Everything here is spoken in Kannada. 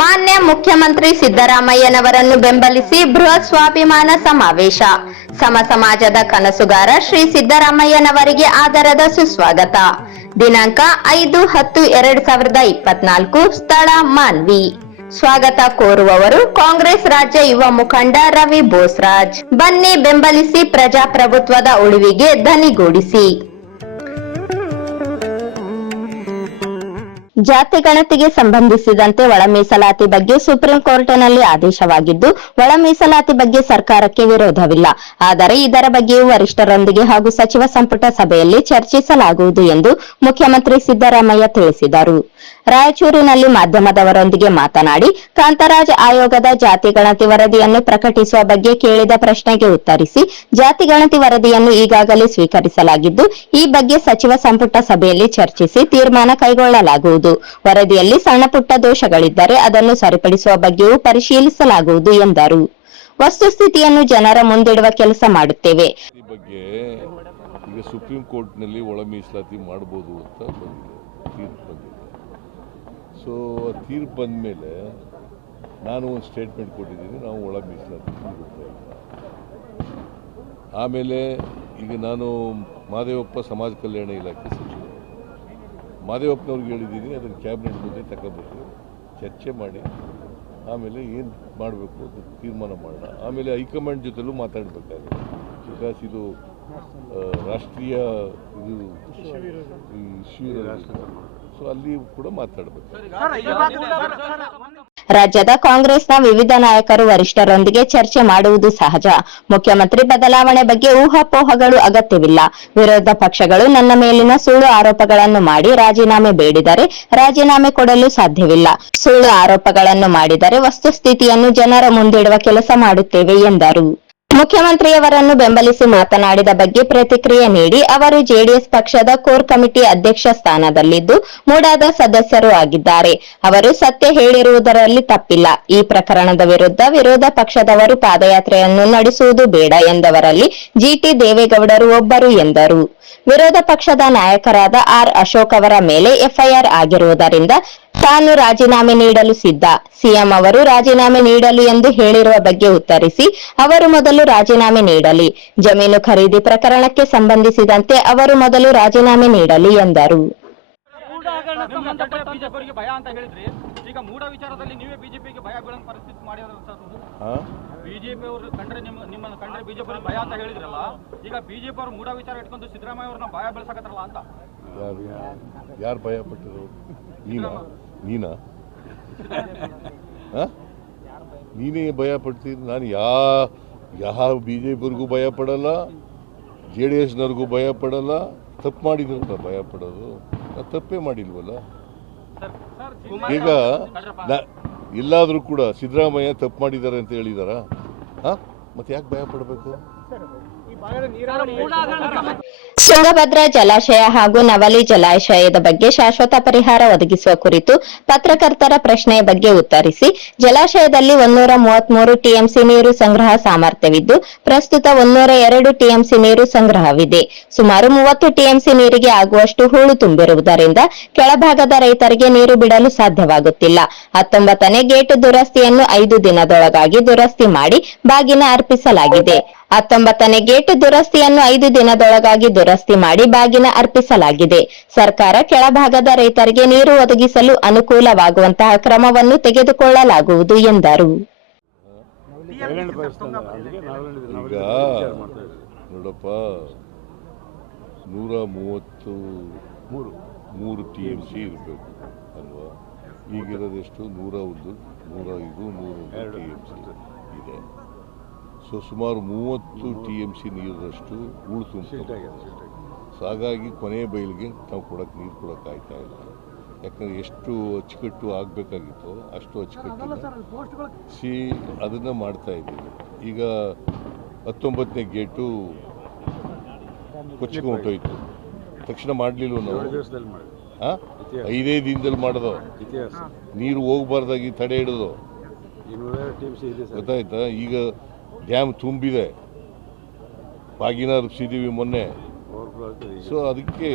ಮಾನ್ಯ ಮುಖ್ಯಮಂತ್ರಿ ಸಿದ್ದರಾಮಯ್ಯನವರನ್ನು ಬೆಂಬಲಿಸಿ ಬೃಹತ್ ಸ್ವಾಭಿಮಾನ ಸಮಾವೇಶ. ಸಮಾಜದ ಕನಸುಗಾರ ಶ್ರೀ ಸಿದ್ದರಾಮಯ್ಯನವರಿಗೆ ಆದರದ ಸುಸ್ವಾಗತ. ದಿನಾಂಕ 5-10-2024. ಸ್ಥಳ ಮಾನ್ವಿ. ಸ್ವಾಗತ ಕೋರುವವರು ಕಾಂಗ್ರೆಸ್ ರಾಜ್ಯ ಯುವ ಮುಖಂಡ ರವಿ ಬೋಸ್ರಾಜ್. ಬನ್ನಿ ಬೆಂಬಲಿಸಿ ಪ್ರಜಾಪ್ರಭುತ್ವದ ಉಳಿವಿಗೆ ಧನಿಗೂಡಿಸಿ. ಜಾತಿ ಗಣತಿಗೆ ಸಂಬಂಧಿಸಿದಂತೆ ಒಳ ಮೀಸಲಾತಿ ಬಗ್ಗೆ ಸುಪ್ರೀಂ ಕೋರ್ಟ್ನಲ್ಲಿ ಆದೇಶವಾಗಿದ್ದು, ಒಳ ಮೀಸಲಾತಿ ಬಗ್ಗೆ ಸರ್ಕಾರಕ್ಕೆ ವಿರೋಧವಿಲ್ಲ. ಆದರೆ ಇದರ ಬಗ್ಗೆಯೂ ವರಿಷ್ಠರೊಂದಿಗೆ ಹಾಗೂ ಸಚಿವ ಸಂಪುಟ ಸಭೆಯಲ್ಲಿ ಚರ್ಚಿಸಲಾಗುವುದು ಎಂದು ಮುಖ್ಯಮಂತ್ರಿ ಸಿದ್ದರಾಮಯ್ಯ ತಿಳಿಸಿದರು. ರಾಯಚೂರಿನಲ್ಲಿ ಮಾಧ್ಯಮದವರೊಂದಿಗೆ ಮಾತನಾಡಿ, ಕಾಂತರಾಜ್ ಆಯೋಗದ ಜಾತಿ ಗಣತಿ ವರದಿಯನ್ನು ಪ್ರಕಟಿಸುವ ಬಗ್ಗೆ ಕೇಳಿದ ಪ್ರಶ್ನೆಗೆ ಉತ್ತರಿಸಿ, ಜಾತಿ ಗಣತಿ ವರದಿಯನ್ನು ಈಗಾಗಲೇ ಸ್ವೀಕರಿಸಲಾಗಿದ್ದು, ಈ ಬಗ್ಗೆ ಸಚಿವ ಸಂಪುಟ ಸಭೆಯಲ್ಲಿ ಚರ್ಚಿಸಿ ತೀರ್ಮಾನ ಕೈಗೊಳ್ಳಲಾಗುವುದು. ವರದಿಯಲ್ಲಿ ಸಣ್ಣ ಪುಟ್ಟ ದೋಷಗಳಿದ್ದರೆ ಅದನ್ನು ಸರಿಪಡಿಸುವ ಬಗ್ಗೆಯೂ ಪರಿಶೀಲಿಸಲಾಗುವುದು ಎಂದರು. ವಸ್ತುಸ್ಥಿತಿಯನ್ನು ಜನರ ಮುಂದಿಡುವ ಕೆಲಸ ಮಾಡುತ್ತೇವೆ. ಈಗ ಸುಪ್ರೀಂ ಕೋರ್ಟ್ನಲ್ಲಿ ಒಳ ಮೀಸಲಾತಿ ಮಾಡಬಹುದು ಅಂತ ತೀರ್ಪು ಬಂದಿದೆ. ಸೊ ತೀರ್ಪು ಬಂದ ಮೇಲೆ ನಾನು ಒಂದು ಸ್ಟೇಟ್ಮೆಂಟ್ ಕೊಟ್ಟಿದ್ದೀನಿ, ನಾವು ಒಳ ಮೀಸಲಾತಿ ಬಿಡ್ತಾ ಇಲ್ಲ. ಆಮೇಲೆ ಈಗ ನಾನು ಮಾದೇವಪ್ಪ ಸಮಾಜ ಕಲ್ಯಾಣ ಇಲಾಖೆ ಸಚಿವ, ಮಾದೇವಪ್ಪನವ್ರಿಗೆ ಹೇಳಿದ್ದೀನಿ, ಅದನ್ನು ಕ್ಯಾಬಿನೆಟ್ ಮುಂದೆ ತಗೋಬೇಕು, ಚರ್ಚೆ ಮಾಡಿ ಆಮೇಲೆ ಏನು ಮಾಡಬೇಕು ಅಂತ ತೀರ್ಮಾನ ಮಾಡೋಣ. ಆಮೇಲೆ ಹೈಕಮಾಂಡ್ ಜೊತೆಲೂ ಮಾತಾಡಬೇಕಾಗುತ್ತೆ. ಬಿಕಾಸ್ ಇದು ರಾಷ್ಟ್ರೀಯ ಇದು ಇಶ್ಯೂ, ಸೊ ಅಲ್ಲಿ ಕೂಡ ಮಾತಾಡಬೇಕು. ರಾಜ್ಯದ ಕಾಂಗ್ರೆಸ್ನ ವಿವಿಧ ನಾಯಕರು ವರಿಷ್ಠರೊಂದಿಗೆ ಚರ್ಚೆ ಮಾಡುವುದು ಸಹಜ. ಮುಖ್ಯಮಂತ್ರಿ ಬದಲಾವಣೆ ಬಗ್ಗೆ ಊಹಾಪೋಹಗಳು ಅಗತ್ಯವಿಲ್ಲ. ವಿರೋಧ ಪಕ್ಷಗಳು ನನ್ನ ಮೇಲಿನ ಸುಳ್ಳು ಆರೋಪಗಳನ್ನು ಮಾಡಿ ರಾಜೀನಾಮೆ ಬೇಡಿದರೆ ರಾಜೀನಾಮೆ ಕೊಡಲು ಸಾಧ್ಯವಿಲ್ಲ. ಸುಳ್ಳು ಆರೋಪಗಳನ್ನು ಮಾಡಿದರೆ ವಸ್ತುಸ್ಥಿತಿಯನ್ನು ಜನರ ಮುಂದಿಡುವ ಕೆಲಸ ಮಾಡುತ್ತೇವೆ ಎಂದರು. ಮುಖ್ಯಮಂತ್ರಿಯವರನ್ನು ಬೆಂಬಲಿಸಿ ಮಾತನಾಡಿದ ಬಗ್ಗೆ ಪ್ರತಿಕ್ರಿಯೆ ನೀಡಿ, ಅವರು ಜೆಡಿಎಸ್ ಪಕ್ಷದ ಕೋರ್ ಕಮಿಟಿ ಅಧ್ಯಕ್ಷ ಸ್ಥಾನದಲ್ಲಿದ್ದು ಮೂಡಾದ ಸದಸ್ಯರು ಆಗಿದ್ದಾರೆ. ಅವರು ಸತ್ಯ ಹೇಳಿರುವುದರಲ್ಲಿ ತಪ್ಪಿಲ್ಲ. ಈ ಪ್ರಕರಣದ ವಿರುದ್ಧ ವಿರೋಧ ಪಕ್ಷದವರು ಪಾದಯಾತ್ರೆಯನ್ನು ನಡೆಸುವುದು ಬೇಡ ಎಂದವರಲ್ಲಿ ಜಿಟಿ ದೇವೇಗೌಡರು ಒಬ್ಬರು ಎಂದರು. ವಿರೋಧ ಪಕ್ಷದ ನಾಯಕರಾದ ಆರ್ ಅಶೋಕ್ ಅವರ ಮೇಲೆ ಎಫ್ಐಆರ್ ಆಗಿರುವುದರಿಂದ ತಾನು ರಾಜೀನಾಮೆ ನೀಡಲು ಸಿದ್ಧ. ಸಿಎಂ ಅವರು ರಾಜೀನಾಮೆ ನೀಡಲು ಎಂದು ಹೇಳಿರುವ ಬಗ್ಗೆ ಉತ್ತರಿಸಿ, ಅವರು ಮೊದಲು ರಾಜೀನಾಮೆ ನೀಡಲಿ. ಜಮೀನು ಖರೀದಿ ಪ್ರಕರಣಕ್ಕೆ ಸಂಬಂಧಿಸಿದಂತೆ ಅವರು ಮೊದಲು ರಾಜೀನಾಮೆ ನೀಡಲಿ ಎಂದರು. ಬಿಜೆಪಿ ಅವರು ಕಂಡ್ರೆ ನಿಮ್ಮನ್ನು ಕಂಡ್ರೆ ಬಿಜೆಪಿ ಭಯ ಅಂತ ಹೇಳಿದ್ರಲ್ಲ, ಈಗ ಬಿಜೆಪಿ ಅವರು ಮೂಡ ವಿಚಾರ ಇಟ್ಕೊಂಡು ಸಿದ್ದರಾಮಯ್ಯ ಅವ್ರನ್ನ ಭಯ ಬೆಳೆಸಕತ್ತಾರಲ್ಲ ಅಂತ. ಯಾರು ಭಯ ಪಟ್ಟಿರು? ನೀನಾ ನೀನೇ ಭಯ ಪಡ್ತೀನಿ? ನಾನು ಯಾವ ಬಿಜೆಪಿಯವ್ರಿಗೂ ಭಯ ಪಡಲ್ಲ, JDSನವ್ರಿಗೂ ಭಯ ಪಡಲ್ಲ. ತಪ್ಪು ಮಾಡಿದ್ರು ಭಯ ಪಡೋದು? ನಾವು ತಪ್ಪೇ ಮಾಡಿಲ್ವಲ್ಲ. ಈಗ ಎಲ್ಲಾದರೂ ಕೂಡ ಸಿದ್ದರಾಮಯ್ಯ ತಪ್ಪು ಮಾಡಿದ್ದಾರೆ ಅಂತ ಹೇಳಿದಾರ? ಮತ್ತೆ ಯಾಕೆ ಭಯ ಪಡಬೇಕು? ತುಂಗಭದ್ರಾ ಜಲಾಶಯ ಹಾಗೂ ನವಲಿ ಜಲಾಶಯದ ಬಗ್ಗೆ ಶಾಶ್ವತ ಪರಿಹಾರ ಒದಗಿಸುವ ಕುರಿತು ಪತ್ರಕರ್ತರ ಪ್ರಶ್ನೆಯ ಬಗ್ಗೆ ಉತ್ತರಿಸಿ, ಜಲಾಶಯದಲ್ಲಿ 133 ಟಿಎಂಸಿ ನೀರು ಸಂಗ್ರಹ ಸಾಮರ್ಥ್ಯವಿದ್ದು, ಪ್ರಸ್ತುತ 102 ಟಿಎಂಸಿ ನೀರು ಸಂಗ್ರಹವಿದೆ. ಸುಮಾರು 30 ಟಿಎಂಸಿ ನೀರಿಗೆ ಆಗುವಷ್ಟು ಹೂಳು ತುಂಬಿರುವುದರಿಂದ ಕೆಳಭಾಗದ ರೈತರಿಗೆ ನೀರು ಬಿಡಲು ಸಾಧ್ಯವಾಗುತ್ತಿಲ್ಲ. 19ನೇ ಗೇಟ್ ದುರಸ್ತಿಯನ್ನು 5 ದಿನದೊಳಗಾಗಿ ದುರಸ್ತಿ ಮಾಡಿ ಬಾಗಿನ ಅರ್ಪಿಸಲಾಗಿದೆ. 19ನೇ ಗೇಟ್ ದುರಸ್ತಿಯನ್ನು 5 ದಿನದೊಳಗಾಗಿ ದುರಸ್ತಿ ಮಾಡಿ ಬಾಗಿನ ಅರ್ಪಿಸಲಾಗಿದೆ. ಸರ್ಕಾರ ಕೆಳಭಾಗದ ರೈತರಿಗೆ ನೀರು ಒದಗಿಸಲು ಅನುಕೂಲವಾಗುವಂತಹ ಕ್ರಮವನ್ನು ತೆಗೆದುಕೊಳ್ಳಲಾಗುವುದು ಎಂದರು. ಈಗ ನೋಡಪ್ಪ, 133 TMC ಇರಬೇಕು ಅಲ್ವಾ? ಈಗಿರೋದೆಷ್ಟು? 105 TMC ಇದೆ. ಸೊ ಸುಮಾರು 30 TMC ನೀರಷ್ಟು ಹೂಳು ತುಂಬಿದೆ. ಸೊ ಹಾಗಾಗಿ ಕೊನೆಯ ಬೈಲಿಗೆ ನಾವು ನೀರು ಕೊಡೋಕ್ಕಾಗ್ತಾ ಇಲ್ಲ. ಯಾಕಂದರೆ ಎಷ್ಟು ಅಚ್ಚುಕಟ್ಟು ಆಗಬೇಕಾಗಿತ್ತು ಅಷ್ಟು ಅಚ್ಚುಕಟ್ಟಿಲ್ಲ. ಅದನ್ನು ಮಾಡ್ತಾ ಇದ್ದೀವಿ. ಈಗ 19ನೇ ಗೇಟು ಕೊಚ್ಕೊಂಡೋಯ್ತು. ತಕ್ಷಣ ಮಾಡಲಿಲ್ವ ನಾವು? 5 ದಿನದಲ್ಲಿ ಮಾಡೋದು. ನೀರು ಹೋಗ್ಬಾರ್ದಾಗಿ ತಡೆ ಹಿಡಿದು, ಗೊತ್ತಾಯ್ತಾ? ಈಗ ಡ್ಯಾಮ್ ತುಂಬಿದೆ, ಬಾಗಿನ ಅರ್ಪಿಸಿದ್ದೀವಿ ಮೊನ್ನೆ. ಸೊ ಅದಕ್ಕೆ